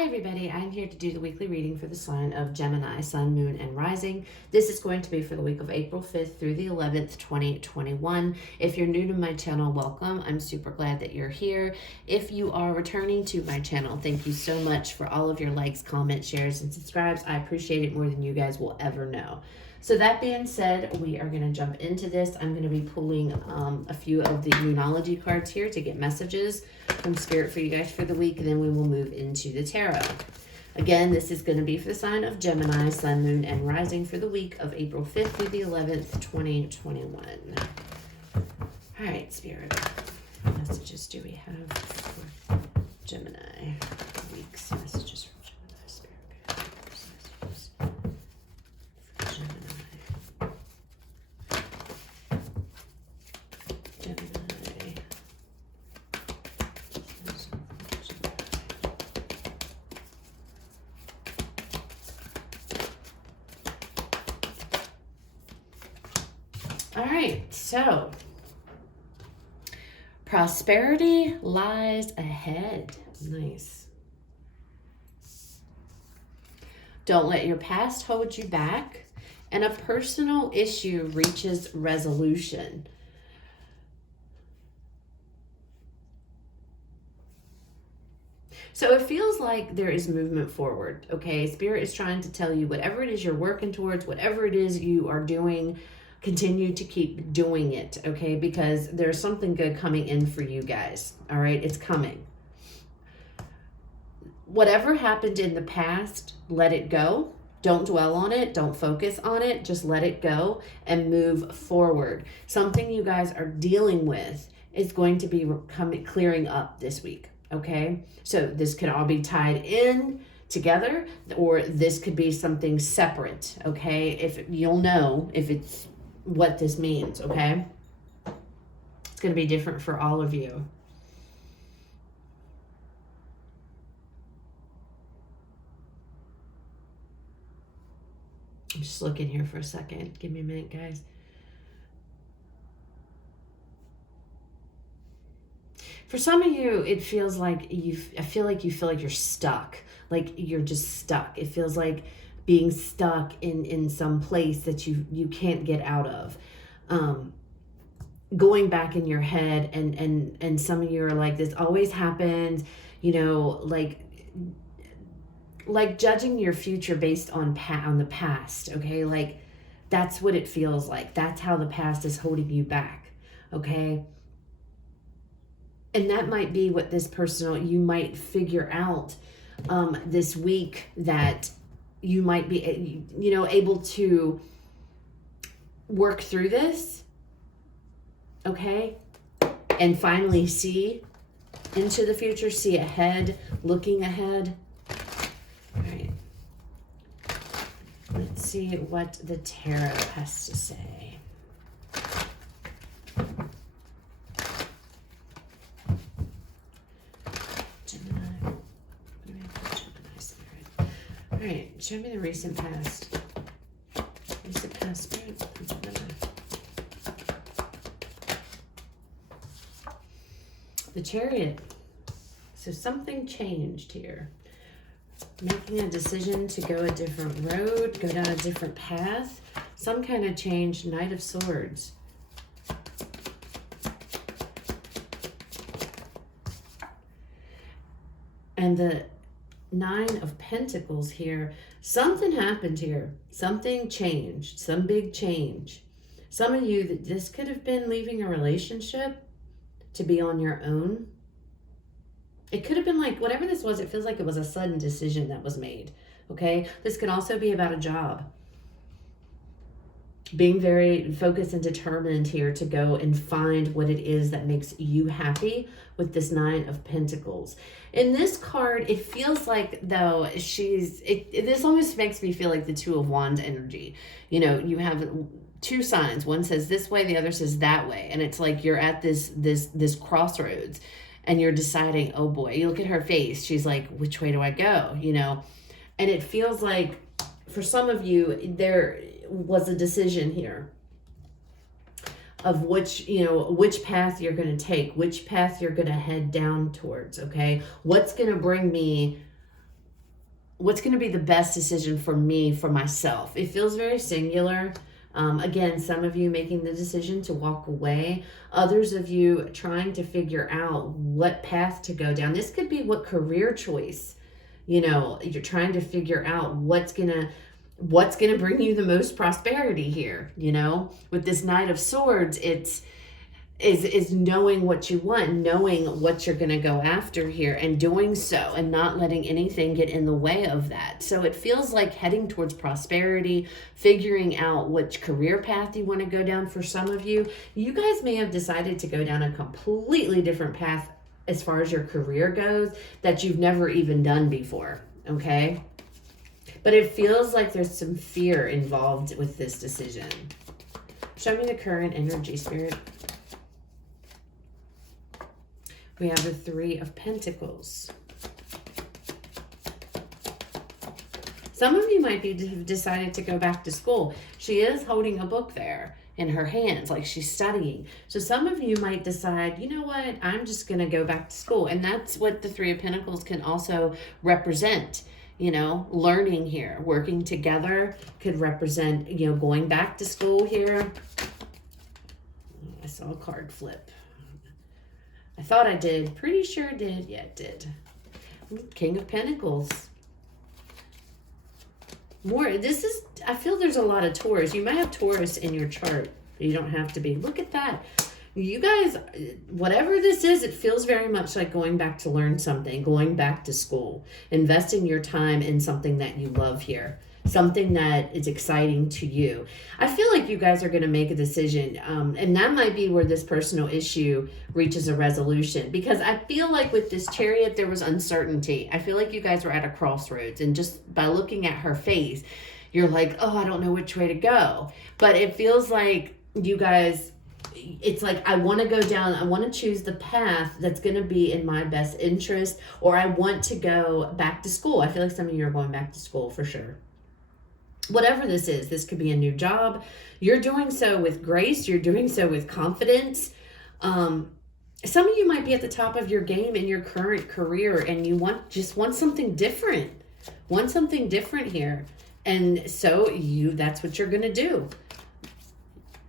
Hi everybody, I'm here to do the weekly reading for the sign of Gemini, Sun, Moon, and Rising. This is going to be for the week of April 5th through the 11th, 2021. If you're new to my channel, welcome. I'm super glad that you're here. If you are returning to my channel, thank you so much for all of your likes, comments, shares, and subscribes. I appreciate it more than you guys will ever know. So that being said, we are going to jump into this. I'm going to be pulling a few of the Moonology cards here to get messages from Spirit for you guys for the week, and then we will move into the tarot. Again, this is going to be for the sign of Gemini, Sun, Moon, and Rising for the week of April 5th through the 11th, 2021. All right, Spirit, what messages do we have for Gemini? Week's messages from Gemini, Spirit. Messages for Gemini. All right, so prosperity lies ahead. Nice. Don't let your past hold you back, and a personal issue reaches resolution. So it feels like there is movement forward, okay? Spirit is trying to tell you whatever it is you're working towards, whatever it is you are doing, continue to keep doing it, okay? Because there's something good coming in for you guys, all right? It's coming. Whatever happened in the past, let it go. Don't dwell on it. Don't focus on it. Just let it go and move forward. Something you guys are dealing with is going to be clearing up this week, okay? So this could all be tied in together, or this could be something separate, okay? If you'll know if it's what this means, okay? It's going to be different for all of you. I'm just looking here for a second. Give me a minute, guys. For some of you, it feels like I feel like you feel like you're stuck. Like you're just stuck. It feels like being stuck in some place that you can't get out of. Going back in your head, and some of you are like, this always happens, you know, like judging your future based on the past, okay? Like that's what it feels like. That's how the past is holding you back, okay? And that might be what this you might figure out this week, that you might be, you know, able to work through this, okay? And finally see into the future, see ahead, looking ahead. All right. Let's see what the tarot has to say. All right, show me the recent past. Recent past, Spirit. The Chariot. So something changed here. Making a decision to go a different road, go down a different path. Some kind of change. Knight of Swords. And the Nine of Pentacles here. Something happened here. Something changed. Some big change. Some of you, this could have been leaving a relationship to be on your own. It could have been like, whatever this was, it feels like it was a sudden decision that was made. Okay? This could also be about a job. Being very focused and determined here to go and find what it is that makes you happy with this Nine of Pentacles. In this card, it feels like, though, this almost makes me feel like the Two of Wands energy. You know, you have two signs. One says this way, the other says that way. And it's like you're at this crossroads and you're deciding, oh boy, you look at her face. She's like, which way do I go? You know, and it feels like for some of you, there was a decision here of which path you're going to take, which path you're going to head down towards, okay? What's going to bring me what's going to be the best decision for me, for myself. It feels very singular. Again, some of you making the decision to walk away, others of you trying to figure out what path to go down. This could be what career choice, you're trying to figure out what's gonna bring you the most prosperity here. With this Knight of Swords, it's is knowing what you want, knowing what you're going to go after here, and doing so and not letting anything get in the way of that. So it feels like heading towards prosperity, figuring out which career path you want to go down. For some of you, you guys may have decided to go down a completely different path as far as your career goes that you've never even done before, okay? But it feels like there's some fear involved with this decision. Show me the current energy, Spirit. We have the Three of Pentacles. Some of you might have decided to go back to school. She is holding a book there in her hands, like she's studying. So some of you might decide, you know what, I'm just going to go back to school. And that's what the Three of Pentacles can also represent. Learning here, working together could represent, going back to school here. I saw a card flip. I thought I did. Pretty sure it did. Yeah, it did. King of Pentacles. I feel there's a lot of Taurus. You might have Taurus in your chart, but you don't have to be. Look at that. You guys, whatever this is, it feels very much like going back to learn something, going back to school, investing your time in something that you love here. Something that is exciting to you. I feel like you guys are going to make a decision, and that might be where this personal issue reaches a resolution, because I feel like with this Chariot, there was uncertainty. I feel like you guys were at a crossroads, and just by looking at her face, you're like, oh, I don't know which way to go. But it feels like you guys, it's like, I want to go down, I want to choose the path that's going to be in my best interest, or I want to go back to school. I feel like some of you are going back to school for sure. Whatever this is, this could be a new job. You're doing so with grace. You're doing so with confidence. Some of you might be at the top of your game in your current career, and you just want something different. Want something different here. And so that's what you're going to do.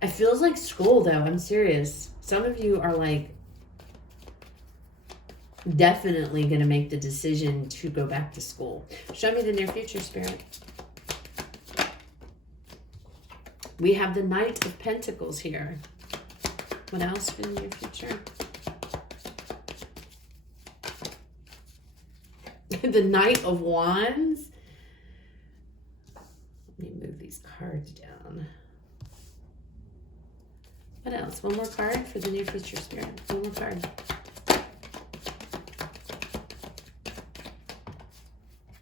It feels like school, though. I'm serious. Some of you are like definitely going to make the decision to go back to school. Show me the near future, Spirit. We have the Knight of Pentacles here. What else for the near future? The Knight of Wands. Let me move these cards down. What else? One more card for the near future, Spirit. One more card.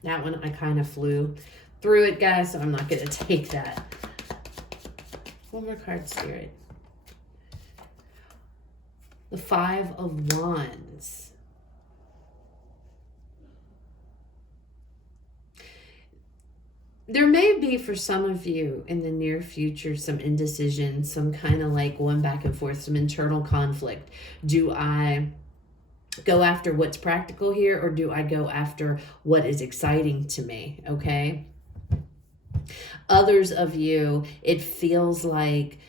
That one I kind of flew through it, guys, so I'm not going to take that. One more card, Spirit. The Five of Wands. There may be, for some of you in the near future, some indecision, some kind of like going back and forth, some internal conflict. Do I go after what's practical here, or do I go after what is exciting to me? Okay. Others of you, it feels like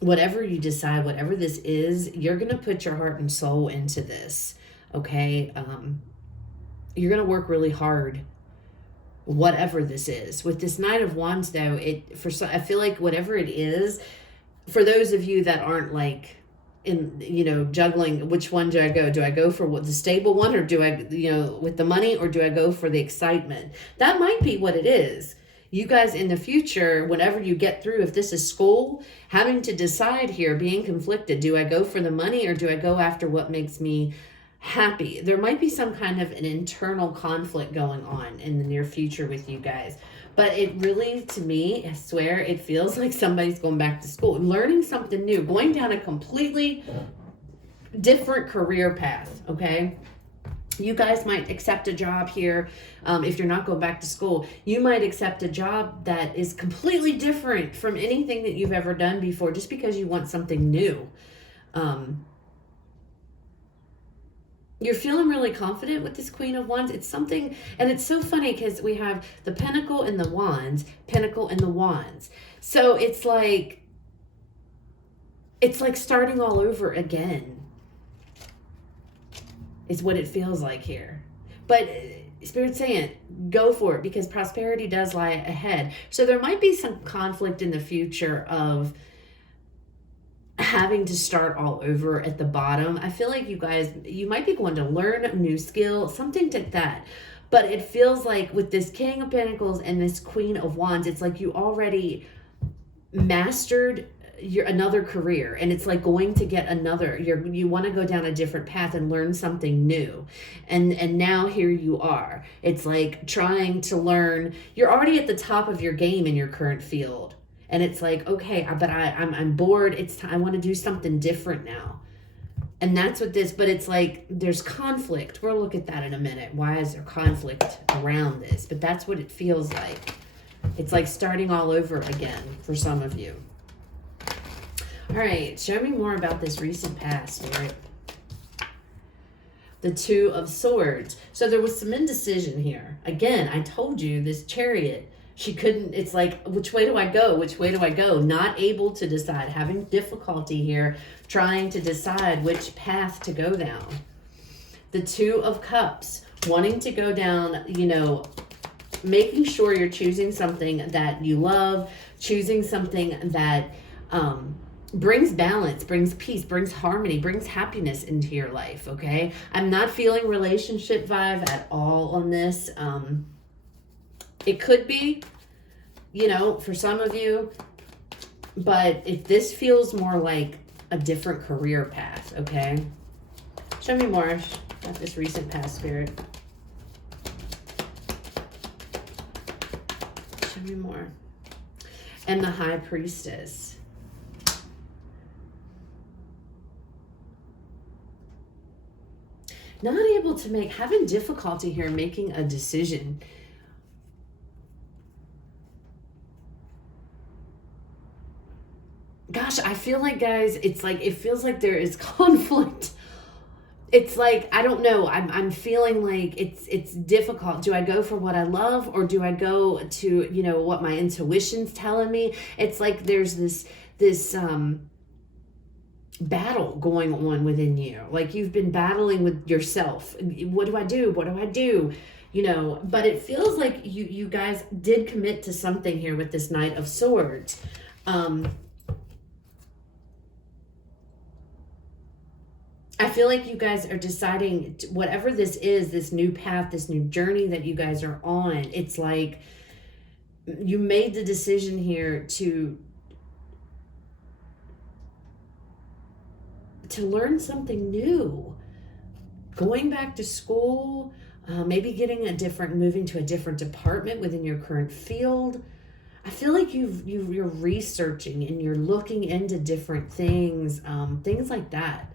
whatever you decide, whatever this is, you're going to put your heart and soul into this, okay? You're going to work really hard, whatever this is. With this Knight of Wands, though, I feel like whatever it is, for those of you that aren't like, juggling, which one do I go? Do I go for the stable one, or do I, with the money, or do I go for the excitement? That might be what it is. You guys in the future, whenever you get through, if this is school, having to decide here, being conflicted, do I go for the money, or do I go after what makes me happy? There might be some kind of an internal conflict going on in the near future with you guys. But it really, to me, I swear, it feels like somebody's going back to school, learning something new, going down a completely different career path, okay? You guys might accept a job here. If you're not going back to school, you might accept a job that is completely different from anything that you've ever done before, just because you want something new. you're feeling really confident with this Queen of Wands. It's something, and it's so funny because we have the Pentacle and the Wands, Pentacle and the Wands. So it's like starting all over again is what it feels like here. But Spirit's saying, go for it, because prosperity does lie ahead. So there might be some conflict in the future of having to start all over at the bottom. I feel like you might be going to learn a new skill, something like that. But it feels like with this King of Pentacles and this Queen of Wands, it's like you already mastered another career, and it's like going to get another, you want to go down a different path and learn something new, and now here you are. It's like trying to learn, you're already at the top of your game in your current field, and it's like, okay, but I'm bored, it's time, I want to do something different now. And that's what this, but it's like there's conflict. We'll look at that in a minute. Why is there conflict around this? But that's what it feels like. It's like starting all over again for some of you. All right, show me more about this recent past, Spirit. The Two of Swords. So there was some indecision here. Again, I told you this Chariot, she couldn't, it's like, which way do I go? Which way do I go? Not able to decide, having difficulty here, trying to decide which path to go down. The Two of Cups, wanting to go down, you know, making sure you're choosing something that you love, choosing something that brings balance, brings peace, brings harmony, brings happiness into your life, okay? I'm not feeling relationship vibe at all on this. It could be, you know, for some of you, but if this feels more like a different career path, okay? Show me more about this recent past, Spirit. Show me more. And the High Priestess. Not able to having difficulty here making a decision. Gosh, I feel like, guys, it's like, it feels like there is conflict. It's like, I don't know, I'm feeling like it's difficult. Do I go for what I love, or do I go to, you know, what my intuition's telling me? It's like there's this battle going on within you. Like you've been battling with yourself. What do I do? What do I do? You know, but it feels like you guys did commit to something here with this Knight of Swords. I feel like you guys are deciding whatever this is, this new path, this new journey that you guys are on. It's like you made the decision here to learn something new, going back to school, maybe moving to a different department within your current field. I feel like you're researching and you're looking into different things, things like that.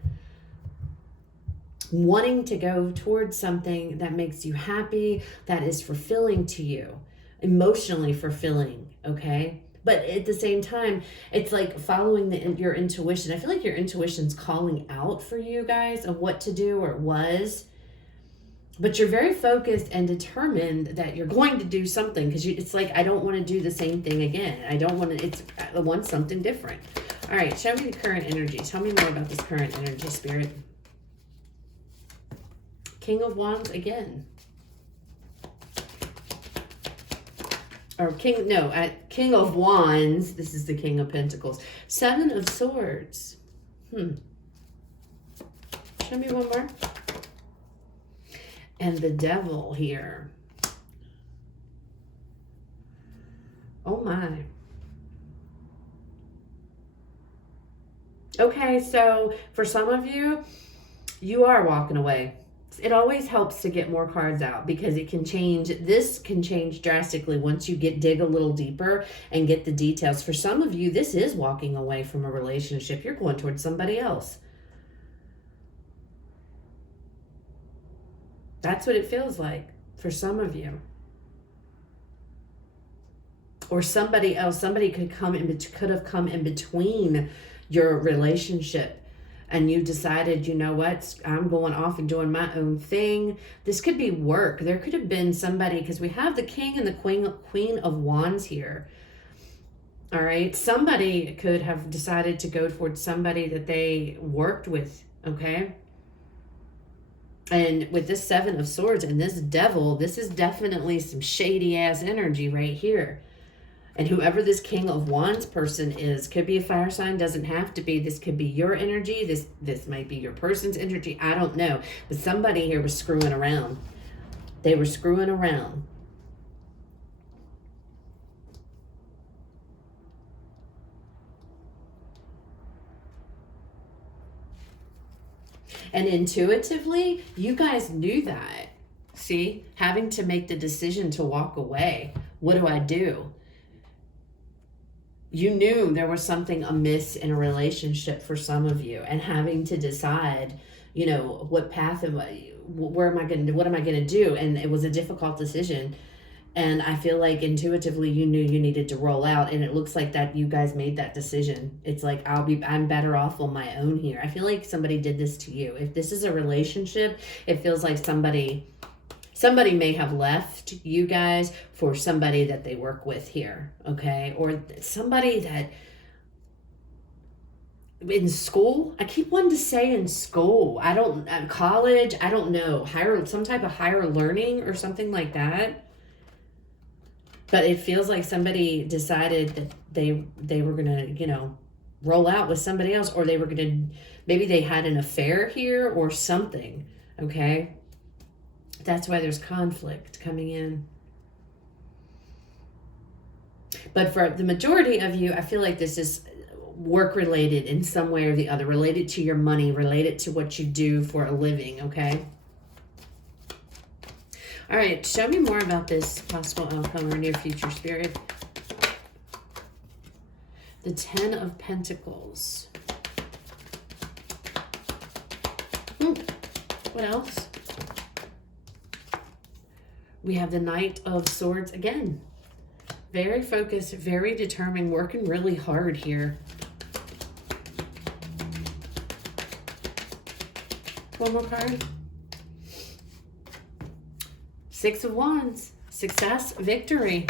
Wanting to go towards something that makes you happy, that is fulfilling to you, emotionally fulfilling, okay? But at the same time, it's like following your intuition. I feel like your intuition's calling out for you guys of what to do, or it was. But you're very focused and determined that you're going to do something, because it's like, I don't want to do the same thing again. I want something different. All right, show me the current energy. Tell me more about this current energy, Spirit. King of Wands again. Or King of Wands. This is the King of Pentacles. Seven of Swords. Show me one more. And the Devil here. Oh my. Okay, so for some of you, you are walking away. It always helps to get more cards out, because it can change. This can change drastically once you dig a little deeper and get the details. For some of you, this is walking away from a relationship. You're going towards somebody else. That's what it feels like for some of you. Or somebody else, somebody could have come in between your relationship. and you decided, you know what, I'm going off and doing my own thing. This could be work. There could have been somebody, because we have the King and the Queen of Wands here. All right. Somebody could have decided to go towards somebody that they worked with. Okay. And with this Seven of Swords and this Devil, this is definitely some shady ass energy right here. And whoever this King of Wands person is, could be a fire sign, doesn't have to be. This could be your energy. This might be your person's energy. I don't know. But somebody here was screwing around. They were screwing around. And intuitively, you guys knew that. See? Having to make the decision to walk away. What do I do? You knew there was something amiss in a relationship for some of you, and having to decide, you know, what path am I, where am I going to, what am I going to do? And it was a difficult decision. And I feel like intuitively you knew you needed to roll out, and it looks like that you guys made that decision. It's like, I'm better off on my own here. I feel like somebody did this to you. If this is a relationship, it feels like somebody may have left you guys for somebody that they work with here, okay? Or somebody that in school, I keep wanting to say in school, college, I don't know, some type of higher learning or something like that. But it feels like somebody decided that they were going to, you know, roll out with somebody else, or they were going to, maybe they had an affair here or something, okay? That's why there's conflict coming in. But for the majority of you, I feel like this is work related in some way or the other, related to your money, related to what you do for a living, okay? All right, show me more about this possible outcome or near future, Spirit. The Ten of Pentacles. What else? We have the Knight of Swords again. Very focused, very determined, working really hard here. One more card. Six of Wands. Success, victory.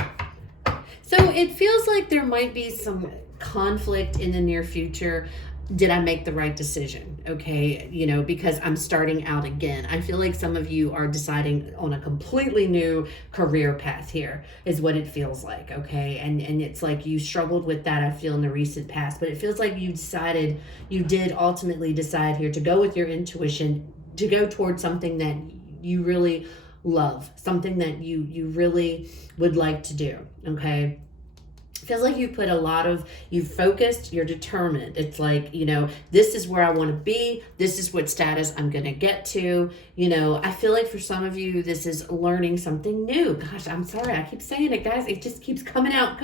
So it feels like there might be some conflict in the near future. Did I make the right decision? Okay, you know, because I'm starting out again. I feel like some of you are deciding on a completely new career path here, is what it feels like, okay? And it's like you struggled with that, I feel, in the recent past, but it feels like you did ultimately decide here to go with your intuition, to go towards something that you really love, something that you really would like to do, okay? Feels like you've focused, you're determined. It's like, you know, this is where I want to be. This is what status I'm going to get to. You know, I feel like for some of you, this is learning something new. Gosh, I'm sorry. I keep saying it, guys. It just keeps coming out.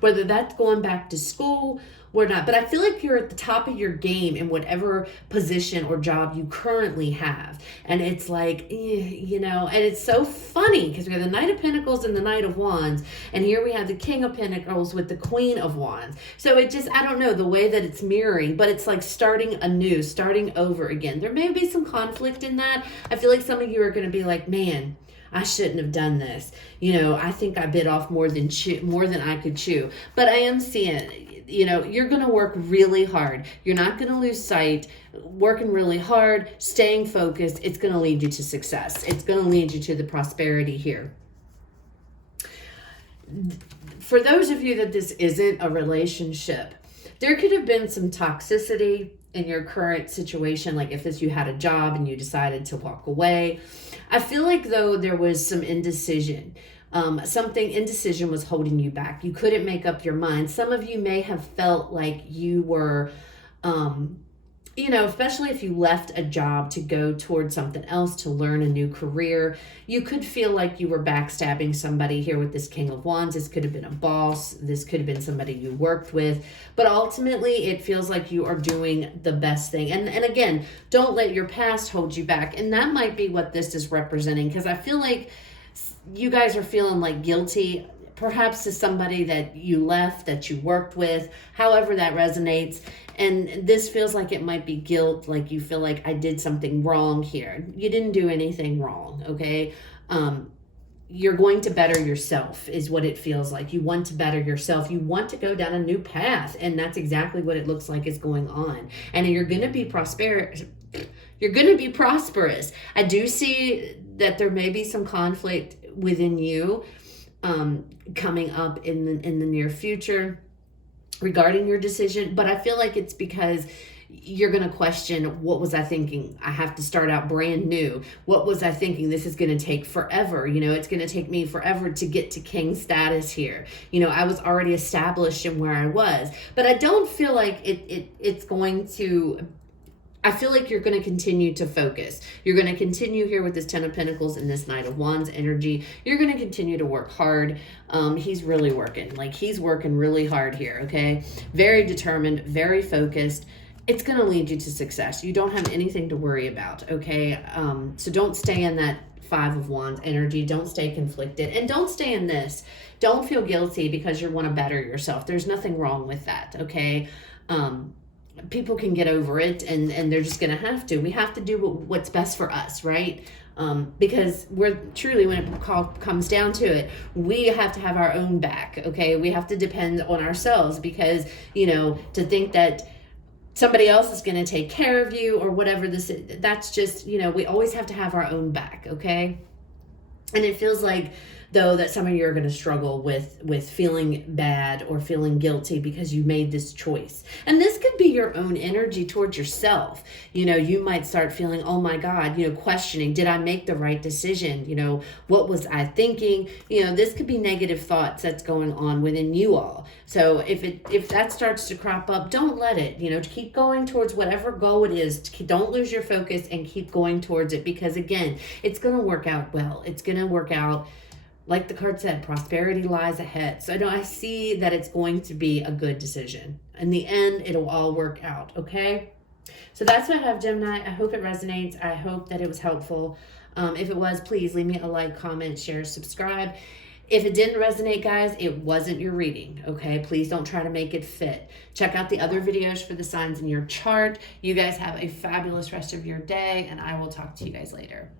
Whether that's going back to school or not. But I feel like you're at the top of your game in whatever position or job you currently have. And it's like, you know, and it's so funny because we have the Knight of Pentacles and the Knight of Wands. And here we have the King of Pentacles with the Queen of Wands. So it just, I don't know, the way that it's mirroring, but it's like starting anew, starting over again. There may be some conflict in that. I feel like some of you are going to be like, man, I shouldn't have done this. You know, I think I bit off more than I could chew. But I am seeing, you know, you're going to work really hard. You're not going to lose sight. Working really hard, staying focused, it's going to lead you to success. It's going to lead you to the prosperity here. For those of you that this isn't a relationship, there could have been some toxicity in your current situation. Like if you had a job and you decided to walk away. I feel like though there was some indecision. Indecision was holding you back. You couldn't make up your mind. Some of you may have felt like you were, you know, especially if you left a job to go towards something else, to learn a new career, you could feel like you were backstabbing somebody here with this King of Wands. This could have been a boss. This could have been somebody you worked with. But ultimately, it feels like you are doing the best thing. And again, don't let your past hold you back. And that might be what this is representing, because I feel like you guys are feeling like guilty, perhaps to somebody that you left, that you worked with, however that resonates. And this feels like it might be guilt, like you feel like I did something wrong here. You didn't do anything wrong, okay? You're going to better yourself is what it feels like. You want to better yourself. You want to go down a new path, and that's exactly what it looks like is going on. And you're going to be prosperous. You're going to be prosperous. I do see that there may be some conflict within you coming up in the near future regarding your decision, but I feel like it's because you're going to question, what was I thinking? I have to start out brand new. What was I thinking? This is going to take forever. It's going to take me forever to get to king status here. I was already established in where I was, but I don't feel like it's going to. I feel like you're going to continue to focus. You're going to continue here with this Ten of Pentacles and this Knight of Wands energy. You're going to continue to work hard. He's really working. Like, he's working really hard here, okay? Very determined, very focused. It's going to lead you to success. You don't have anything to worry about, okay? So don't stay in that Five of Wands energy. Don't stay conflicted. And don't stay in this. Don't feel guilty because you want to better yourself. There's nothing wrong with that, okay? People can get over it, and they're just going to have to. We have to do what's best for us, right? Because we're truly, when it comes down to it, we have to have our own back, okay? We have to depend on ourselves because, to think that somebody else is going to take care of you or whatever this is, that's just, we always have to have our own back, okay? And it feels like, though, that some of you are going to struggle with feeling bad or feeling guilty because you made this choice. And this could be your own energy towards yourself. You might start feeling, oh my God, questioning, did I make the right decision? What was I thinking? This could be negative thoughts that's going on within you all. So if that starts to crop up, don't let it, keep going towards whatever goal it is. Don't lose your focus and keep going towards it, because again, it's going to work out well. It's going to work out. Like the card said, prosperity lies ahead. So I see that it's going to be a good decision. In the end, it'll all work out, okay? So that's what I have, Gemini. I hope it resonates. I hope that it was helpful. If it was, please leave me a like, comment, share, subscribe. If it didn't resonate, guys, it wasn't your reading, okay? Please don't try to make it fit. Check out the other videos for the signs in your chart. You guys have a fabulous rest of your day, and I will talk to you guys later.